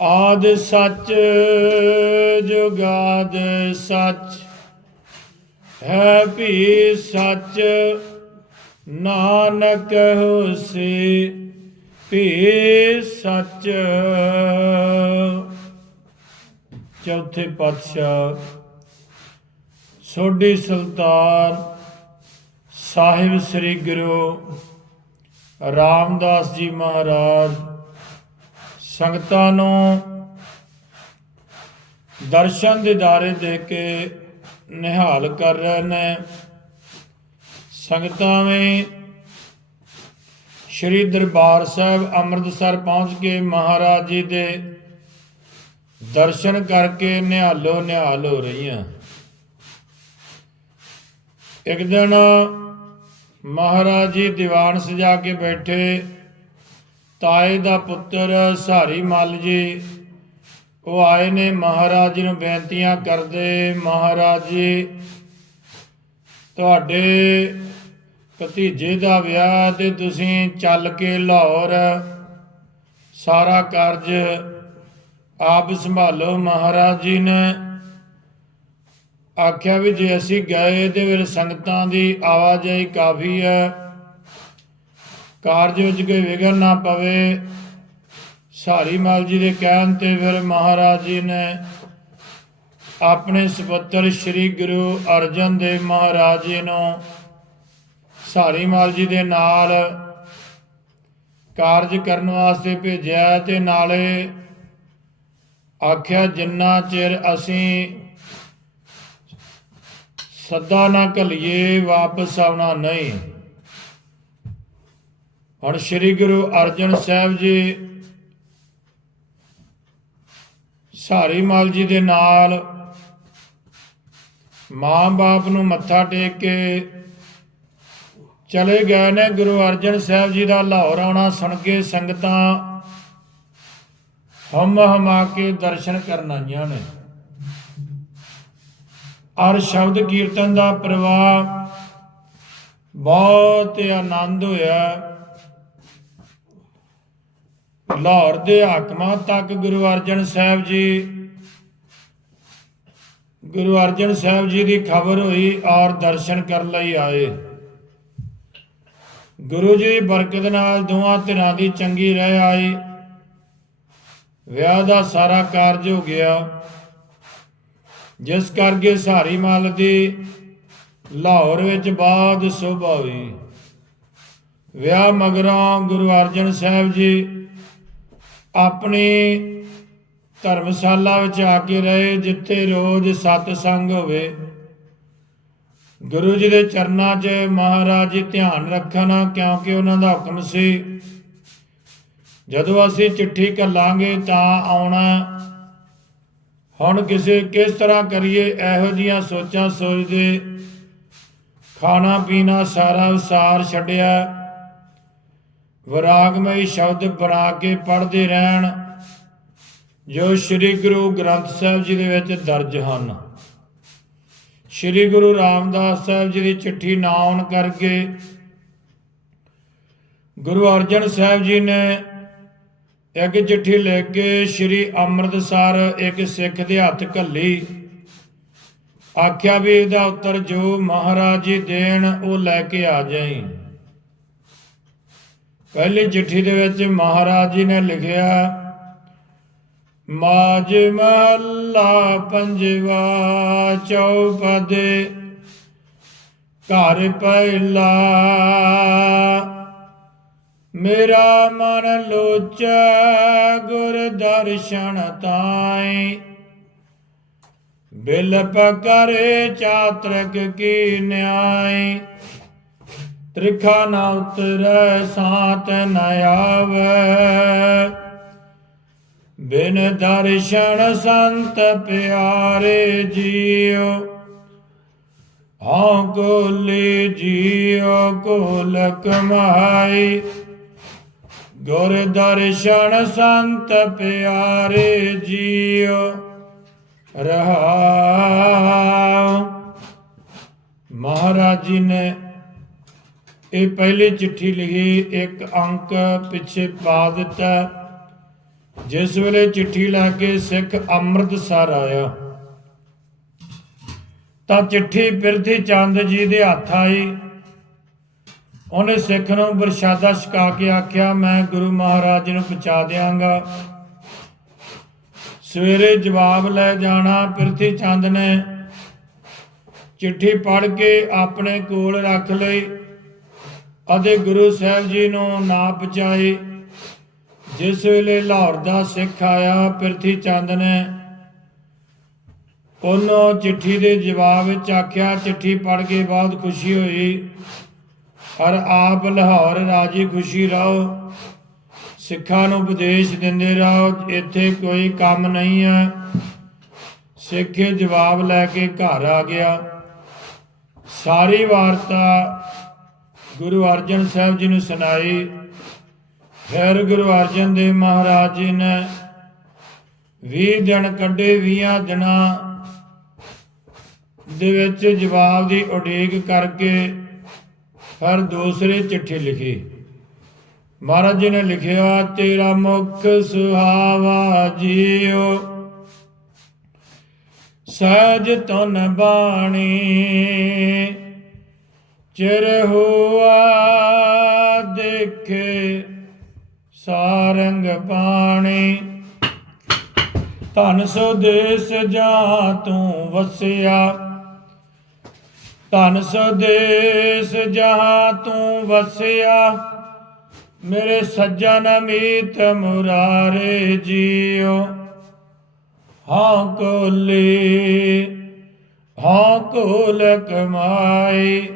ਆਦ ਸੱਚ ਜੁਗਾਦ ਸੱਚ। ਹੈ ਭੀ ਸੱਚ, ਨਾਨਕ ਹੋਸੀ ਵੀ ਸੱਚ। ਚੌਥੇ ਪਾਤਸ਼ਾਹ, ਸੋਢੀ ਸੁਲਤਾਨ, ਸਾਹਿਬ ਸ੍ਰੀ ਗੁਰੂ ਰਾਮਦਾਸ ਜੀ ਮਹਾਰਾਜ ਸੰਗਤਾਂ ਨੂੰ ਦਰਸ਼ਨ ਦਿਦਾਰੇ ਦੇ ਕੇ ਨਿਹਾਲ ਕਰ ਰਹੇ ਨੇ। ਸੰਗਤਾਂ ਵੀ ਸ਼੍ਰੀ ਦਰਬਾਰ ਸਾਹਿਬ ਅੰਮ੍ਰਿਤਸਰ ਪਹੁੰਚ ਕੇ ਮਹਾਰਾਜ ਜੀ ਦੇ ਦਰਸ਼ਨ ਕਰਕੇ ਨਿਹਾਲੋ, ਨਿਹਾਲ ਹੋ ਰਹੀਆਂ। ਇੱਕ ਦਿਨ ਮਹਾਰਾਜ ਜੀ ਦੀਵਾਨ ਸਜਾ ਕੇ ਬੈਠੇ। ਤਾਏ ਦਾ ਪੁੱਤਰ ਸਾਰੀ ਮੱਲ ਜੀ। ਉਹ ਆਏ ਨੇ ਮਹਾਰਾਜ ਜੀ ਨੂੰ ਬੇਨਤੀਆਂ ਕਰਦੇ, ਮਹਾਰਾਜ ਜੀ, ਤੁਹਾਡੇ ਭਤੀਜੇ ਦਾ ਵਿਆਹ ਤੇ ਤੁਸੀਂ ਚੱਲ ਕੇ ਲਾਹੌਰ ਸਾਰਾ ਕਾਰਜ ਆਪ ਸੰਭਾਲੋ, ਮਹਾਰਾਜ ਜੀ ਨੇ ਆਖਿਆ ਵੀ ਜੇ ਅਸੀਂ ਗਏ ਤੇ ਫਿਰ ਸੰਗਤਾਂ ਦੀ ਆਵਾਜਾਈ ਕਾਫੀ ਹੈ। ਕਾਰਜ ਵਿੱਚ ਕੋਈ ਵਿਘਨ ਨਾ ਪਵੇ। ਸਾਰੀ ਮਾਲ ਜੀ ਦੇ ਕਹਿਣ ਤੇ ਫਿਰ ਮਹਾਰਾਜ ਜੀ ਨੇ ਆਪਣੇ ਸੁਪੁੱਤਰ ਸ੍ਰੀ ਗੁਰੂ ਅਰਜਨ ਦੇਵ ਮਹਾਰਾਜ ਜੀ ਨੂੰ ਸਾਰੀ ਮਾਲ ਜੀ ਦੇ ਨਾਲ ਕਾਰਜ ਕਰਨ ਵਾਸਤੇ ਭੇਜਿਆ ਤੇ ਨਾਲੇ ਆਖਿਆ, ਜਿੰਨਾ ਚਿਰ ਅਸੀਂ ਸੱਦਾ ਨਾ ਘਲੀਏ, ਵਾਪਸ ਆਉਣਾ ਨਹੀਂ। ਹੁਣ ਸ੍ਰੀ ਗੁਰੂ ਅਰਜਨ ਸਾਹਿਬ ਜੀ ਸਾਰੀ ਮਾਲ ਜੀ ਦੇ ਨਾਲ ਮਾਂ-ਬਾਪ ਨੂੰ ਮੱਥਾ ਟੇਕ ਕੇ ਚਲੇ ਗਏ ਨੇ ਗੁਰੂ ਅਰਜਨ ਸਾਹਿਬ ਜੀ ਦਾ ਲਾਹੌਰ ਆਉਣਾ ਸੁਣ ਕੇ ਸੰਗਤਾਂ ਹਮ ਹਮਾ ਕੇ ਦਰਸ਼ਨ ਕਰਨ ਆਈਆਂ ਨੇ। ਔਰ ਸ਼ਬਦ ਕੀਰਤਨ ਦਾ ਪ੍ਰਵਾਹ ਬਹੁਤ ਆਨੰਦ ਹੋਇਆ। ਲਾਹੌਰ ਦੇ ਹਾਕਮਾਂ ਤੱਕ ਗੁਰੂ ਅਰਜਨ ਸਾਹਿਬ ਜੀ। ਗੁਰੂ ਅਰਜਨ ਸਾਹਿਬ ਜੀ ਦੀ ਖਬਰ ਹੋਈ ਔਰ ਦਰਸ਼ਨ ਕਰਨ ਲਈ ਆਏ। ਗੁਰੂ ਜੀ ਦੀ ਬਰਕਤ ਨਾਲ ਦੋਵਾਂ ਧਿਰਾਂ ਦੀ ਚੰਗੀ ਰਹਿ ਆਈ। ਵਿਆਹ ਦਾ ਸਾਰਾ ਕਾਰਜ ਹੋ ਗਿਆ। ਜਿਸ ਕਰਕੇ ਸਾਰੀ ਮੱਲ ਦੀ ਲਾਹੌਰ ਵਿੱਚ ਬਾਦ ਸੋਭਾ ਹੋਈ। ਵਿਆਹ ਮਗਰੋਂ ਗੁਰੂ ਅਰਜਨ ਸਾਹਿਬ ਜੀ ਆਪਣੀ ਧਰਮਸ਼ਾਲਾ ਵਿੱਚ ਆ ਕੇ ਰਹੇ, ਜਿੱਥੇ ਰੋਜ਼ ਸਤਸੰਗ ਹੋਵੇ। ਗੁਰੂ ਜੀ ਦੇ ਚਰਨਾਂ 'ਚ ਮਹਾਰਾਜ ਜੀ ਧਿਆਨ ਰੱਖਣ, ਕਿਉਂਕਿ ਉਹਨਾਂ ਦਾ ਹੁਕਮ ਸੀ, ਜਦੋਂ ਅਸੀਂ ਚਿੱਠੀ ਘੱਲਾਂਗੇ ਤਾਂ ਆਉਣਾ। ਹੁਣ ਕਿਸੇ ਕਿਸ ਤਰ੍ਹਾਂ ਕਰੀਏ? ਇਹੋ ਜੀਆਂ ਸੋਚਾਂ, ਸੋਚਦੇ ਖਾਣਾ ਪੀਣਾ ਸਾਰਾ ਵਿਸਾਰ ਛੱਡਿਆ। ਵਿਰਾਗਮਈ ਸ਼ਬਦ ਬਣਾ ਕੇ ਪੜ੍ਹਦੇ ਰਹਿਣ, ਜੋ ਸ੍ਰੀ ਗੁਰੂ ਗ੍ਰੰਥ ਸਾਹਿਬ ਜੀ ਦੇ ਵਿੱਚ ਦਰਜ ਹਨ। ਸ੍ਰੀ ਗੁਰੂ ਰਾਮਦਾਸ ਸਾਹਿਬ ਜੀ ਦੀ ਚਿੱਠੀ ਨਾ ਆਉਣ ਕਰਕੇ ਗੁਰੂ ਅਰਜਨ ਸਾਹਿਬ ਜੀ ਨੇ ਇੱਕ ਚਿੱਠੀ ਲਿਖ ਕੇ ਸ੍ਰੀ ਅੰਮ੍ਰਿਤਸਰ ਇੱਕ ਸਿੱਖ ਦੇ ਹੱਥ ਘੱਲੀ। ਆਖਿਆ ਵੀ ਇਹਦਾ ਉੱਤਰ ਜੋ ਮਹਾਰਾਜ ਜੀ ਦੇਣ, ਉਹ ਲੈ ਕੇ ਆ ਜਾਈ। ਪਹਿਲੀ ਚਿੱਠੀ ਦੇ ਵਿੱਚ ਮਹਾਰਾਜ ਜੀ ਨੇ ਲਿਖਿਆ ਮਾਜ ਮਹੱਲਾ ਪੰਜਵਾ ਚੌਪਦੇ, ਘਰ ਪਹਿਲਾ, ਮੇਰਾ ਮਨ ਲੋਚੈ ਗੁਰ ਦਰਸ਼ਨ ਤਾਈ ਬਿਲਪ ਕਰੇ ਚਾਤਰਕ ਕੀ ਨਿਆਈ ਤ੍ਰਿਖਾ ਨਾ ਉਤਰੈ, ਸਾਤ ਨ ਆਵੈ। ਬਿਨ ਦਰਸ਼ਨ ਸੰਤ ਪਿਆਰੇ ਜੀਓ ਹਉ ਕੋਲੀ ਜੀਓ ਕੋਲ ਕਮਾਈ ਗੁਰ ਦਰਸ਼ਨ ਸੰਤ ਪਿਆਰੇ ਜੀਓ ਰਹਾਉ। ਮਹਾਰਾਜ ਜੀ ਨੇ ਇਹ ਪਹਿਲੀ ਚਿੱਠੀ ਲਿਖੀ ਇੱਕ ਅੰਕ ਪਿੱਛੇ ਪਾ ਦਿੱਤਾ। ਜਿਸ ਵੇਲੇ ਚਿੱਠੀ ਲੈ ਕੇ ਸਿੱਖ ਅੰਮ੍ਰਿਤਸਰ ਆਇਆ, ਤਾਂ ਚਿੱਠੀ ਪਿਰਥੀ ਚੰਦ ਜੀ ਦੇ ਹੱਥ ਆਈ। ਉਹਨੇ ਸਿੱਖ ਨੂੰ ਪ੍ਰਸ਼ਾਦਾ ਛਕਾ ਕੇ ਆਖਿਆ, ਮੈਂ ਗੁਰੂ ਮਹਾਰਾਜ ਨੂੰ ਪਹੁੰਚਾ ਦਿਆਂਗਾ। ਸਵੇਰੇ ਜਵਾਬ ਲੈ ਜਾਣਾ। ਪ੍ਰਿਥੀ ਚੰਦ ਨੇ ਚਿੱਠੀ ਪੜ੍ਹ ਕੇ ਆਪਣੇ ਕੋਲ ਰੱਖ ਲਈ। ਅਤੇ ਗੁਰੂ ਸਾਹਿਬ ਜੀ ਨੂੰ ਨਾ ਪਹੁੰਚਾਈ ਜਿਸ ਵੇਲੇ ਲਾਹੌਰ ਦਾ ਸਿੱਖ ਆਇਆ, ਪ੍ਰਿਥੀ ਚੰਦ ਨੇ ਉਹਨੂੰ ਚਿੱਠੀ ਦੇ ਜਵਾਬ ਵਿੱਚ ਆਖਿਆ, ਚਿੱਠੀ ਪੜ੍ਹ ਕੇ ਬਹੁਤ ਖੁਸ਼ੀ ਹੋਈ। ਔਰ ਆਪ ਲਾਹੌਰ ਰਾਜੀ ਖੁਸ਼ੀ ਰਹੋ, ਸਿੱਖਾਂ ਨੂੰ ਉਪਦੇਸ਼ ਦਿੰਦੇ ਰਹੋ, ਇੱਥੇ ਕੋਈ ਕੰਮ ਨਹੀਂ ਹੈ। ਸਿੱਖ ਜਵਾਬ ਲੈ ਕੇ ਘਰ ਆ ਗਿਆ। ਸਾਰੀ ਵਾਰਤਾ ਗੁਰੂ ਅਰਜਨ ਸਾਹਿਬ ਜੀ ਨੂੰ ਸੁਣਾਈ। ਫਿਰ ਗੁਰੂ ਅਰਜਨ ਦੇਵ ਮਹਾਰਾਜ ਜੀ ਨੇ 20 ਦਿਨ ਕੱਢੇ 20 ਦਿਨਾਂ ਦੇ ਵਿੱਚ ਜਵਾਬ ਦੀ ਉਡੀਕ ਕਰਕੇ ਫਿਰ ਦੂਸਰੀ ਚਿੱਠੀ ਲਿਖੀ। ਮਹਾਰਾਜ ਜੀ ਨੇ ਲਿਖਿਆ, ਤੇਰਾ ਮੁਖ ਸੁਹਾਵਾ ਜੀਓ, ਸਹਿਜ ਤਨ ਬਾਣੀ ਚਿਰ ਹੁਆ ਦੇਖੇ ਸਾਰੰਗ ਪਾਣੀ। ਧਨ ਸੋ ਦੇਸ ਜਾ ਤੂੰ ਵਸਿਆ। ਧਨ ਸੋ ਦੇਸ ਜਹਾਂ ਤੂੰ ਵਸਿਆ। ਮੇਰੇ ਸੱਜਣ ਮੀਤ ਮੁਰਾਰੇ ਜੀਓ। ਹਾਂ ਕੋਲੇ, ਹਾਂ ਕੋਲ ਕਮਾਈ।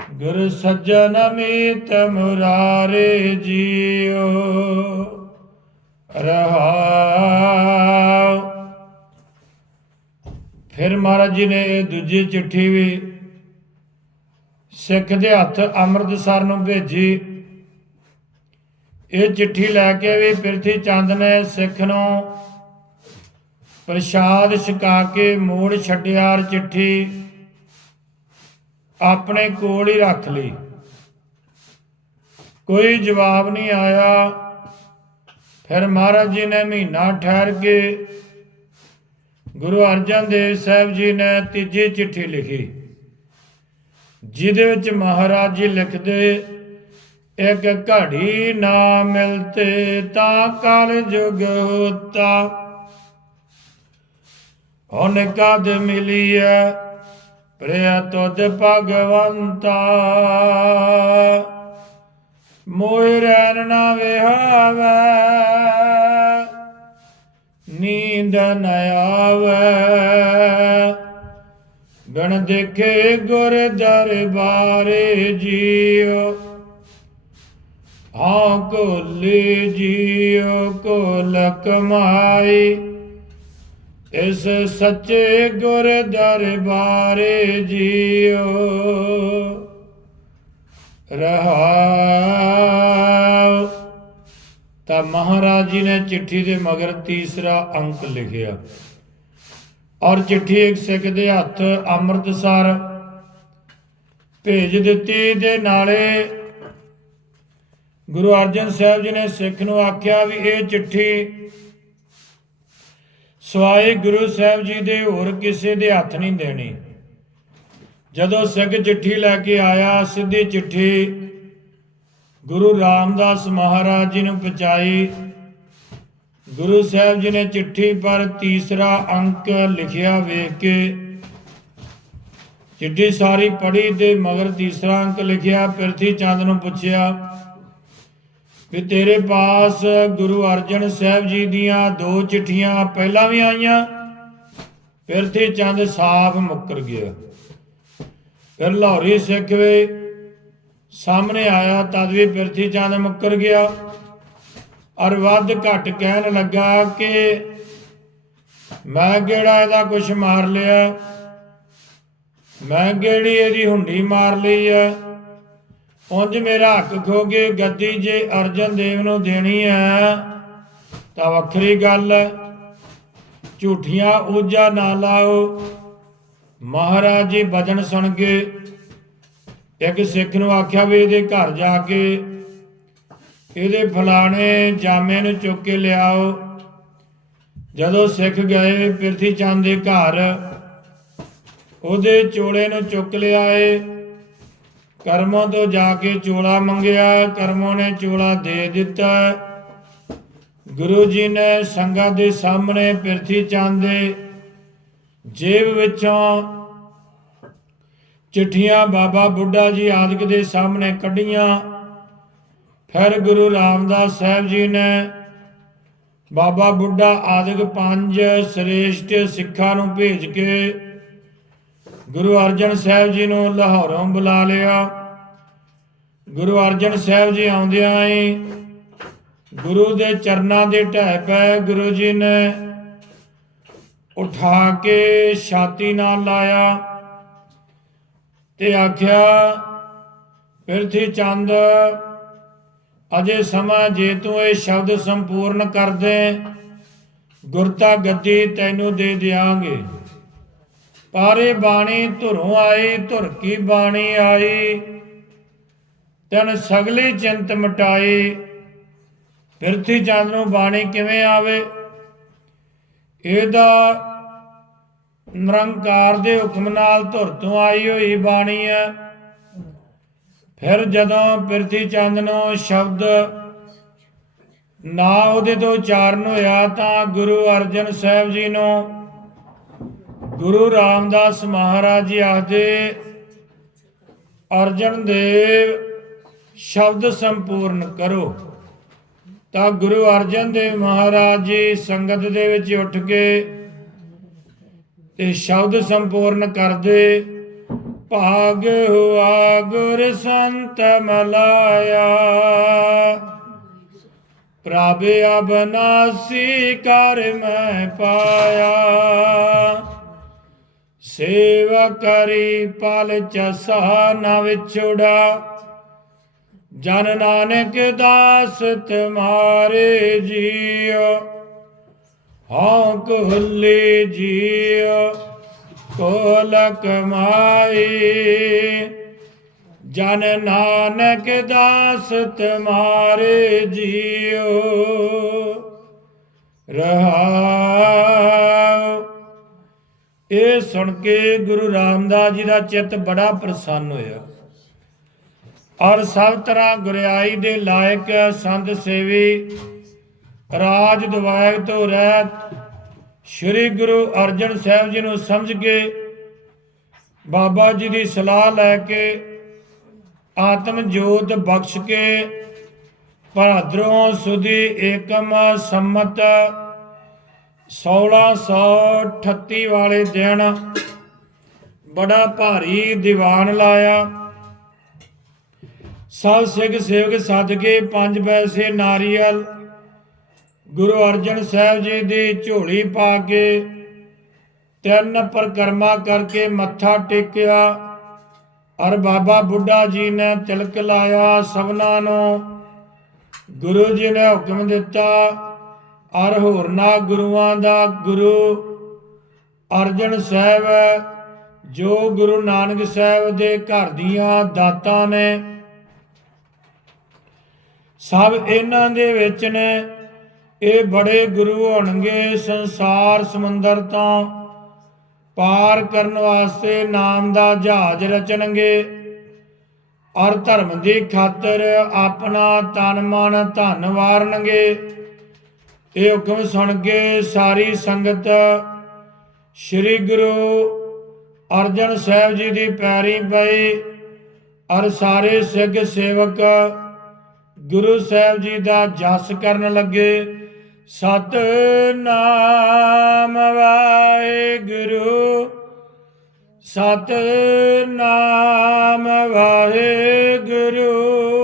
ਗੁਰ ਸੱਜਣ ਮੀਤ ਮੁਰਾਰੇ ਜੀਓ ਰਹਾਉ। ਫਿਰ ਮਹਾਰਾਜ ਜੀ ਨੇ ਇਹ ਦੂਜੀ ਚਿੱਠੀ ਵੀ ਸਿੱਖ ਦੇ ਹੱਥ ਅੰਮ੍ਰਿਤਸਰ ਨੂੰ ਭੇਜੀ। ਇਹ ਚਿੱਠੀ ਲੈ ਕੇ ਵੀ ਪਿਰਥੀ ਚੰਦ ਨੇ ਸਿੱਖ ਨੂੰ ਪ੍ਰਸ਼ਾਦ ਛਕਾ ਕੇ ਮੋੜ ਛੱਡਿਆ ਚਿੱਠੀ ਆਪਣੇ ਕੋਲ ਹੀ ਰੱਖ ਲਈ। ਕੋਈ ਜਵਾਬ ਨਹੀਂ ਆਇਆ। ਫਿਰ ਮਹਾਰਾਜ ਜੀ ਨੇ ਮਹੀਨਾ ਠਹਿਰ ਕੇ ਗੁਰੂ ਅਰਜਨ ਦੇਵ ਸਾਹਿਬ ਜੀ ਨੇ ਤੀਜੀ ਚਿੱਠੀ ਲਿਖੀ। ਜਿਹਦੇ ਵਿੱਚ ਮਹਾਰਾਜ ਜੀ ਲਿਖਦੇ, ਇੱਕ ਘੜੀ ਨਾ ਮਿਲਤੇ ਤਾਂ ਕਲ ਜੁਗ ਹੋਤਾ। ਹੁਣ ਕਦ ਮਿਲੀਐ? ਪ੍ਰਿਆ ਤੁਧ ਭਗਵੰਤਾ। ਮੋਹਿ ਰੈਨ ਨਾ ਵਿਹਾਵੈ, ਨੀਂਦ ਨ ਆਵੈ। ਗਣ ਦੇਖੇ ਗੁਰ ਦਰਬਾਰੇ ਜੀਓ, ਹਾਂ ਕੋਲੇ ਜੀਓ ਕੋਲ ਕਮਾਈ ਇਸ ਸੱਚੇ ਗੁਰ ਦਰਬਾਰੇ ਜੀਓ। ਰਹਾਉ ਤਾਂ ਮਹਾਰਾਜ ਜੀ ਨੇ ਚਿੱਠੀ ਦੇ ਮਗਰ ਤੀਸਰਾ ਅੰਕ ਲਿਖਿਆ। ਔਰ ਚਿੱਠੀ ਇੱਕ ਸਿੱਖ ਦੇ ਹੱਥ ਅੰਮ੍ਰਿਤਸਰ ਭੇਜ ਦਿੱਤੀ। ਦੇ ਨਾਲੇ ਗੁਰੂ ਅਰਜਨ ਸਾਹਿਬ ਜੀ ਨੇ ਸਿੱਖ ਨੂੰ ਆਖਿਆ ਵੀ ਇਹ ਚਿੱਠੀ ਸਵਾਏ ਗੁਰੂ ਸਾਹਿਬ ਜੀ ਦੇ ਹੋਰ ਕਿਸੇ ਦੇ ਹੱਥ ਨਹੀਂ ਦੇਣੀ। ਜਦੋਂ ਸਿੱਖ ਚਿੱਠੀ ਲੈ ਕੇ ਆਇਆ, ਸਿੱਧੀ ਚਿੱਠੀ ਗੁਰੂ ਰਾਮਦਾਸ ਮਹਾਰਾਜ ਜੀ ਨੂੰ ਪਹੁੰਚਾਈ। ਗੁਰੂ ਸਾਹਿਬ ਜੀ ਨੇ ਚਿੱਠੀ ਪਰ ਤੀਸਰਾ ਅੰਕ ਲਿਖਿਆ ਵੇਖ ਕੇ ਚਿੱਠੀ ਸਾਰੀ ਪੜ੍ਹੀ ਤੇ ਮਗਰ ਤੀਸਰਾ ਅੰਕ ਲਿਖਿਆ ਪਿਰਥੀ ਚੰਦ ਨੂੰ ਪੁੱਛਿਆ ਵੀ ਤੇਰੇ ਪਾਸ ਗੁਰੂ ਅਰਜਨ ਸਾਹਿਬ ਜੀ ਦੀਆਂ ਦੋ ਚਿੱਠੀਆਂ ਪਹਿਲਾਂ ਵੀ ਆਈਆਂ ਪਿਰਥੀ ਚੰਦ ਸਾਫ਼ ਮੁੱਕਰ ਗਿਆ। ਫਿਰ ਲਾਹੌਰੀ ਸਿੱਖ ਵੇ ਸਾਹਮਣੇ ਆਇਆ, ਤਦ ਵੀ ਪਿਰਥੀ ਚੰਦ ਮੁੱਕਰ ਗਿਆ। ਔਰ ਵੱਧ ਘੱਟ ਕਹਿਣ ਲੱਗਾ ਕਿ ਮੈਂ ਕਿਹੜਾ ਇਹਦਾ ਕੁਛ ਮਾਰ ਲਿਆ? ਮੈਂ ਕਿਹੜੀ ਇਹਦੀ ਹੁੰਡੀ ਮਾਰ ਲਈ ਆ ਉਂਝ ਮੇਰਾ ਹੱਕ ਖੋ ਕੇ ਗੱਦੀ ਜੇ ਅਰਜਨ ਦੇਵ ਨੂੰ ਦੇਣੀ ਹੈ, ਤਾਂ ਵੱਖਰੀ ਗੱਲ। ਝੂਠੀਆਂ ਊਜਾ ਨਾ ਲਾਓ। ਮਹਾਰਾਜ ਜੀ ਬਚਨ ਸੁਣ ਕੇ ਇੱਕ ਸਿੱਖ ਨੂੰ ਆਖਿਆ ਵੀ ਇਹਦੇ ਘਰ ਜਾ ਕੇ ਇਹਦੇ ਫਲਾਣੇ ਜਾਮੇ ਨੂੰ ਚੁੱਕ ਕੇ ਲਿਆਓ। ਜਦੋਂ ਸਿੱਖ ਗਏ, ਪਿਰਥੀ ਚੰਦ ਦੇ ਘਰ ਉਹਦੇ ਚੋਲੇ ਨੂੰ ਚੁੱਕ ਲਿਆਏ। ਕਰਮੋਂ ਤੋਂ ਜਾ ਕੇ ਚੋਲਾ ਮੰਗਿਆ, ਕਰਮੋਂ ਨੇ ਚੋਲਾ ਦੇ ਦਿੱਤਾ। ਗੁਰੂ ਜੀ ਨੇ ਸੰਗਤ ਦੇ ਸਾਹਮਣੇ ਪਿਰਥੀ ਚੰਦ। ਦੇ ਜੇਬ ਵਿੱਚੋਂ ਚਿੱਠੀਆਂ ਬਾਬਾ ਬੁੱਢਾ ਜੀ ਆਦਿਕ ਦੇ ਸਾਹਮਣੇ ਕੱਢੀਆਂ। ਫਿਰ ਗੁਰੂ ਰਾਮਦਾਸ ਸਾਹਿਬ ਜੀ ਨੇ ਬਾਬਾ ਬੁੱਢਾ ਆਦਿਕ ਪੰਜ ਸ੍ਰੇਸ਼ਟ ਸਿੱਖਾਂ ਨੂੰ ਭੇਜ ਕੇ ਗੁਰੂ ਅਰਜਨ ਸਾਹਿਬ ਜੀ ਨੂੰ ਲਾਹੌਰੋਂ ਬੁਲਾ ਲਿਆ। ਗੁਰੂ ਅਰਜਨ ਸਾਹਿਬ ਜੀ ਆਉਂਦਿਆਂ ਹੀ ਗੁਰੂ ਦੇ ਚਰਨਾਂ ਦੇ ਢਹਿ ਪਏ ਗੁਰੂ ਜੀ ਨੇ ਉਠਾ ਕੇ ਛਾਤੀ ਨਾਲ ਲਾਇਆ ਤੇ ਆਖਿਆ, ਪਿਰਥੀ ਚੰਦ, ਅਜੇ ਸਮਾਂ ਜੇ ਤੂੰ ਇਹ ਸ਼ਬਦ ਸੰਪੂਰਨ ਕਰ ਦੇ, ਗੁਰਤਾ ਗੱਦੀ ਤੈਨੂੰ ਦੇ ਦਿਆਂਗੇ। ਪਾਰੇ ਬਾਣੀ ਧੁਰੋਂ ਆਈ ਧੁਰ ਕੀ ਬਾਣੀ ਆਈ ਤਨ ਸਗਲੀ ਚਿੰਤ ਮਟਾਈ ਪਿਰਥੀ ਚੰਦ ਨੂੰ ਬਾਣੀ ਕਿਵੇਂ ਆਵੇ? ਇਹਦਾ ਨਿਰੰਕਾਰ ਦੇ ਹੁਕਮ ਨਾਲ ਧੁਰ ਤੋਂ ਆਈ ਹੋਈ ਬਾਣੀ ਹੈ। ਫਿਰ ਜਦੋਂ ਪਿਰਥੀ ਚੰਦ ਨੂੰ ਸ਼ਬਦ ਨਾ ਉਹਦੇ ਤੋਂ ਉਚਾਰਨ ਹੋਇਆ ਤਾਂ ਗੁਰੂ ਅਰਜਨ ਸਾਹਿਬ ਜੀ ਨੂੰ ਗੁਰੂ ਰਾਮਦਾਸ ਮਹਾਰਾਜ ਜੀ ਆਖਦੇ, ਅਰਜਨ ਦੇਵ, ਸ਼ਬਦ ਸੰਪੂਰਨ ਕਰੋ। ਤਾਂ ਗੁਰੂ ਅਰਜਨ ਦੇਵ ਮਹਾਰਾਜ ਜੀ ਸੰਗਤ ਦੇ ਵਿੱਚ ਉੱਠ ਕੇ ਤੇ ਸ਼ਬਦ ਸੰਪੂਰਨ ਕਰਦੇ, ਭਾਗ ਹੁਆ ਗੁਰ ਸੰਤ ਮਲਾਇਆ, ਪ੍ਰਭ ਅਬਨਾਸੀ ਕਰ ਮੈਂ ਪਾਇਆ। ਸੇਵਾ ਕਰੀ ਪਲ ਚਸਾ ਨਾ ਵਿਛੁੜਾ। ਜਨ ਨਾਨਕ ਦਾਸ ਤੁਮਾਰੇ ਜੀਓ ਹਉ ਕੁਹਲੇ ਜੀਓ, ਕੋਲ ਕਮਾਈ ਜਨ ਨਾਨਕ ਦਾਸ ਤੁਮਾਰੇ ਜੀਓ ਰਹਾਉ ਇਹ ਸੁਣ ਕੇ ਗੁਰੂ ਰਾਮਦਾਸ ਜੀ ਦਾ ਚਿੱਤ ਬੜਾ ਪ੍ਰਸੰਨ ਹੋਇਆ। ਔਰ ਸਭ ਤਰ੍ਹਾਂ ਗੁਰਿਆਈ ਦੇ ਲਾਇਕ ਸੰਤ ਸੇਵੀ ਰਾਜ ਦਵਾਇਕ ਤੋਂ ਰਹਿਤ ਸ੍ਰੀ ਗੁਰੂ ਅਰਜਨ ਸਾਹਿਬ ਜੀ ਨੂੰ ਸਮਝ ਕੇ ਬਾਬਾ ਜੀ ਦੀ ਸਲਾਹ ਲੈ ਕੇ ਆਤਮ ਜੋਤ ਬਖਸ਼ ਕੇ ਭਾਦਰੋਂ ਸੁਦੀ ਏਕਮ ਸੰਮਤ 1638 ਵਾਲੇ ਦਿਨ ਬੜਾ ਭਾਰੀ ਦੀਵਾਨ ਲਾਇਆ। ਸਭ ਸਿੱਖ ਸੇਵਕ ਸੱਦ ਕੇ ਪੰਜ ਪੈਸੇ ਨਾਰੀਅਲ। ਗੁਰੂ ਅਰਜਨ ਸਾਹਿਬ ਜੀ ਦੀ ਝੋਲੀ ਪਾ ਕੇ ਤਿੰਨ ਪਰਕਰਮਾ ਕਰਕੇ ਮੱਥਾ ਟੇਕਿਆ। ਔਰ ਬਾਬਾ ਬੁੱਢਾ ਜੀ ਨੇ ਤਿਲਕ ਲਾਇਆ ਸਭਨਾਂ ਨੂੰ। ਗੁਰੂ ਜੀ ਨੇ ਹੁਕਮ ਦਿੱਤਾ ਔਰ ਹੋਰਨਾ ਗੁਰੂਆਂ ਦਾ ਗੁਰੂ। ਅਰਜਨ ਸਾਹਿਬ, ਜੋ ਗੁਰੂ ਨਾਨਕ ਸਾਹਿਬ ਦੇ ਘਰ ਦੀਆਂ ਦਾਤਾਂ ਨੇ, ਸਭ ਇਹਨਾਂ ਦੇ ਵਿੱਚ ਨੇ। ਇਹ ਬੜੇ ਗੁਰੂ ਹੋਣਗੇ ਸੰਸਾਰ ਸਮੁੰਦਰ ਤੋਂ। ਪਾਰ ਕਰਨ ਵਾਸਤੇ ਨਾਮ ਦਾ ਜਹਾਜ਼ ਰਚਣਗੇ। ਔਰ ਧਰਮ ਦੀ ਖਾਤਰ ਆਪਣਾ ਤਨ ਮਨ ਧਨ ਵਾਰਨਗੇ। ਇਹ ਹੁਕਮ ਸੁਣ ਕੇ ਸਾਰੀ ਸੰਗਤ ਸ੍ਰੀ ਗੁਰੂ ਅਰਜਨ ਸਾਹਿਬ ਜੀ ਦੀ ਪੈਰੀ ਪਈ ਔਰ ਸਾਰੇ ਸਿੱਖ ਸੇਵਕ ਗੁਰੂ ਸਾਹਿਬ ਜੀ ਦਾ ਜਸ ਕਰਨ ਲੱਗੇ। ਸਤ ਨਾਮ ਵਾਹਿਗੁਰੂ ਸਤ ਨਾਮ ਵਾਹਿਗੁਰੂ।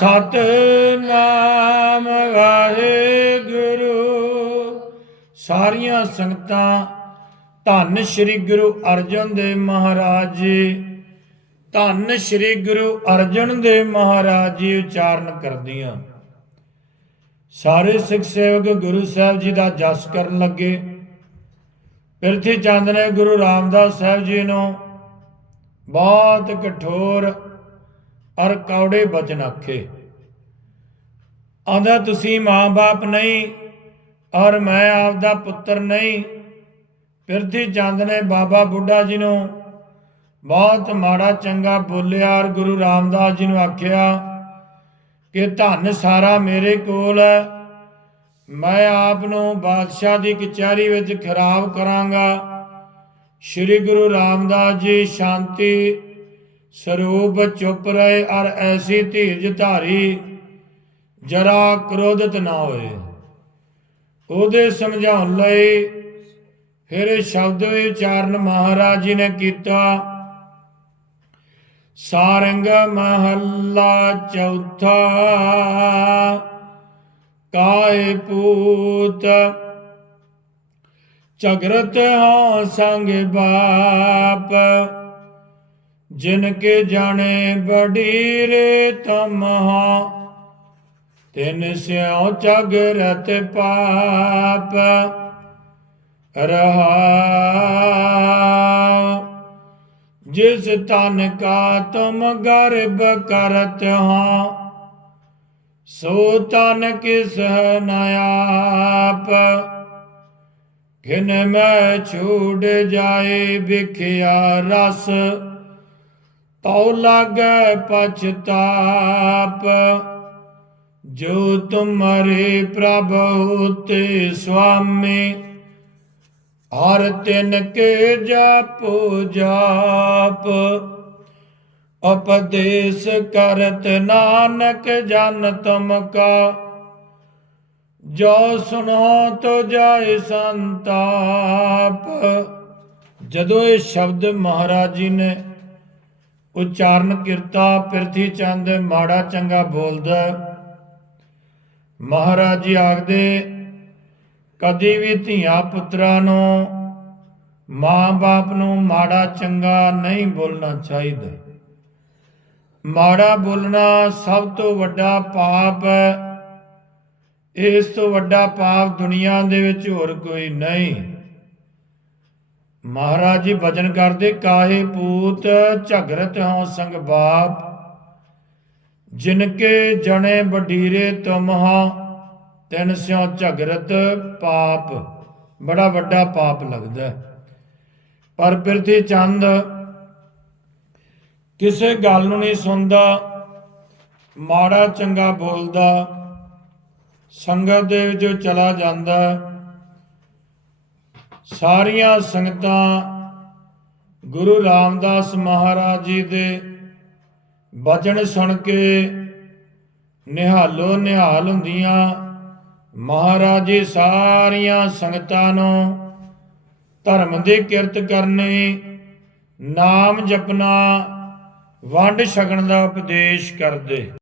ਸਤਨਾਮ ਵਾਹਿਗੁਰੂ। ਸਾਰੀਆਂ ਸੰਗਤਾਂ ਧੰਨ ਸ੍ਰੀ ਗੁਰੂ ਅਰਜਨ ਦੇਵ ਮਹਾਰਾਜ ਜੀ, ਧੰਨ ਸ੍ਰੀ ਗੁਰੂ ਅਰਜਨ ਦੇਵ ਮਹਾਰਾਜ ਜੀ ਉਚਾਰਨ ਕਰਦੀਆਂ। ਸਾਰੇ ਸਿੱਖ ਸੇਵਕ ਗੁਰੂ ਸਾਹਿਬ ਜੀ ਦਾ ਜਸ ਕਰਨ ਲੱਗੇ। ਪਿਰਥੀ ਚੰਦ ਨੇ ਗੁਰੂ ਰਾਮਦਾਸ ਸਾਹਿਬ ਜੀ ਨੂੰ ਬਹੁਤ ਕਠੋਰ ਔਰ ਕੌੜੇ ਬਚਨ ਆਖੇ। ਆਂਦਾ ਤੁਸੀਂ ਮਾਂ-ਬਾਪ ਨਹੀਂ ਔਰ ਮੈਂ ਆਪ ਦਾ ਪੁੱਤਰ ਨਹੀਂ। ਪਿਰਥੀ ਚੰਦ ਨੇ ਬਾਬਾ ਬੁੱਢਾ ਜੀ ਨੂੰ ਬਹੁਤ ਮਾੜਾ ਚੰਗਾ ਬੋਲਿਆ ਔਰ ਗੁਰੂ ਰਾਮਦਾਸ ਜੀ ਨੂੰ ਆਖਿਆ ਕਿ ਧਨ ਸਾਰਾ ਮੇਰੇ ਕੋਲ ਹੈ, ਮੈਂ ਆਪ ਨੂੰ ਬਾਦਸ਼ਾਹ ਦੀ ਕਚਹਿਰੀ ਵਿੱਚ ਖਰਾਬ ਕਰਾਂਗਾ। ਸ੍ਰੀ ਗੁਰੂ ਰਾਮਦਾਸ ਜੀ ਸ਼ਾਂਤੀ ਸਰੂਪ ਚੁੱਪ ਰਹੇ ਔਰ ਐਸੀ ਧੀਰਜ ਧਾਰੀ ਜਰਾ ਕ੍ਰੋਧਿਤ ਨਾ ਹੋਏ। ਉਹਦੇ ਸਮਝਾਉਣ ਲਈ ਫਿਰ ਸ਼ਬਦ ਵੀ ਉਚਾਰਨ ਮਹਾਰਾਜ ਜੀ ਨੇ ਕੀਤਾ। ਸਾਰੰਗ ਮਹੱਲਾ ਚੌਥਾ, ਕਾਏ ਪੂਤ, ਝਗਰਤ ਹਾਂ ਸੰਗ ਬਾਪ। ਜਿਨ ਕੇ ਜਾਣੇ ਬਡੀਰੇ ਤਮਹਾ, ਤਿਨ ਸਿਉ ਝਗਰਤ ਪਾਪ, ਰਹਾ। ਜਿਸ ਤਨ ਕਾ ਤੁਮ ਗਰਬ ਕਰਤ ਹਾਂ, ਸੋ ਤਨ ਕਿਸ ਨ ਆਪ। ਮੈਂ ਛੂੜ ਜਾਏ, ਵਿਖਿਆ ਰਸ ਤਉ ਲਾਗੈ ਪਛਤਾਪ, ਜੋ ਤੁਮਰੇ ਪ੍ਰਭੂ ਤੇ ਸੁਆਮੀ, ਹਰ ਤਿਨ ਕੇ ਜਾਪੋ ਜਾਪ, ਉਪਦੇਸ਼ ਕਰਤ ਨਾਨਕ ਜਨ ਤੁਮ ਕਾ, ਜੋ ਸੁਣੋ ਤੋ ਜਾਏ ਸੰਤਾਪ। ਜਦੋਂ ਇਹ ਸ਼ਬਦ ਮਹਾਰਾਜ ਜੀ ਨੇ ਉਚਾਰਨ ਕਿਰਤਾ, ਪ੍ਰਿਥੀ ਚੰਦ, ਮਾੜਾ ਚੰਗਾ ਬੋਲਦਾ। ਮਹਾਰਾਜ ਜੀ ਆਖਦੇ, ਕਦੀ ਵੀ ਧੀਆਂ ਪੁੱਤਰਾਂ ਨੂੰ ਮਾਂ-ਬਾਪ ਨੂੰ ਮਾੜਾ ਚੰਗਾ ਨਹੀਂ ਬੋਲਣਾ ਚਾਹੀਦਾ। ਮਾੜਾ ਬੋਲਣਾ ਸਭ ਤੋਂ ਵੱਡਾ ਪਾਪ ਹੈ। ਇਸ ਤੋਂ ਵੱਡਾ ਪਾਪ ਦੁਨੀਆ ਦੇ ਵਿੱਚ ਹੋਰ ਕੋਈ ਨਹੀਂ। ਮਹਾਰਾਜ ਜੀ ਭਜਨ ਕਰਦੇ, ਕਾਹੇ ਪੂਤ ਝਗਰਤ ਹਉ ਸੰਗ ਬਾਪ ਜਿਨ ਕੇ ਜਣੇ ਬਡੀਰੇ ਤੁਮਹਾ, ਤਿਨ ਸਿਉ ਝਗਰਤ ਪਾਪ। ਬੜਾ ਵੱਡਾ ਪਾਪ ਲੱਗਦਾ। ਪਰ ਬਿਰਥੀ ਚੰਦ ਕਿਸੇ ਗੱਲ ਨੂੰ ਨਹੀਂ ਸੁਣਦਾ, ਮਾੜਾ ਚੰਗਾ ਬੋਲਦਾ, ਸੰਗਤ ਦੇ ਵਿੱਚ ਚਲਾ ਜਾਂਦਾ। ਸਾਰੀਆਂ ਸੰਗਤਾਂ ਗੁਰੂ ਰਾਮਦਾਸ ਮਹਾਰਾਜ ਜੀ ਦੇ ਬਚਨ ਸੁਣ ਕੇ ਨਿਹਾਲੋ ਨਿਹਾਲ ਹੁੰਦੀਆਂ। ਮਹਾਰਾਜ ਜੀ ਸਾਰੀਆਂ ਸੰਗਤਾਂ ਨੂੰ ਧਰਮ ਦੀ ਕਿਰਤ ਕਰਨੀ, ਨਾਮ ਜਪਣਾ, ਵੰਡ ਛਕਣ ਦਾ ਉਪਦੇਸ਼ ਕਰਦੇ।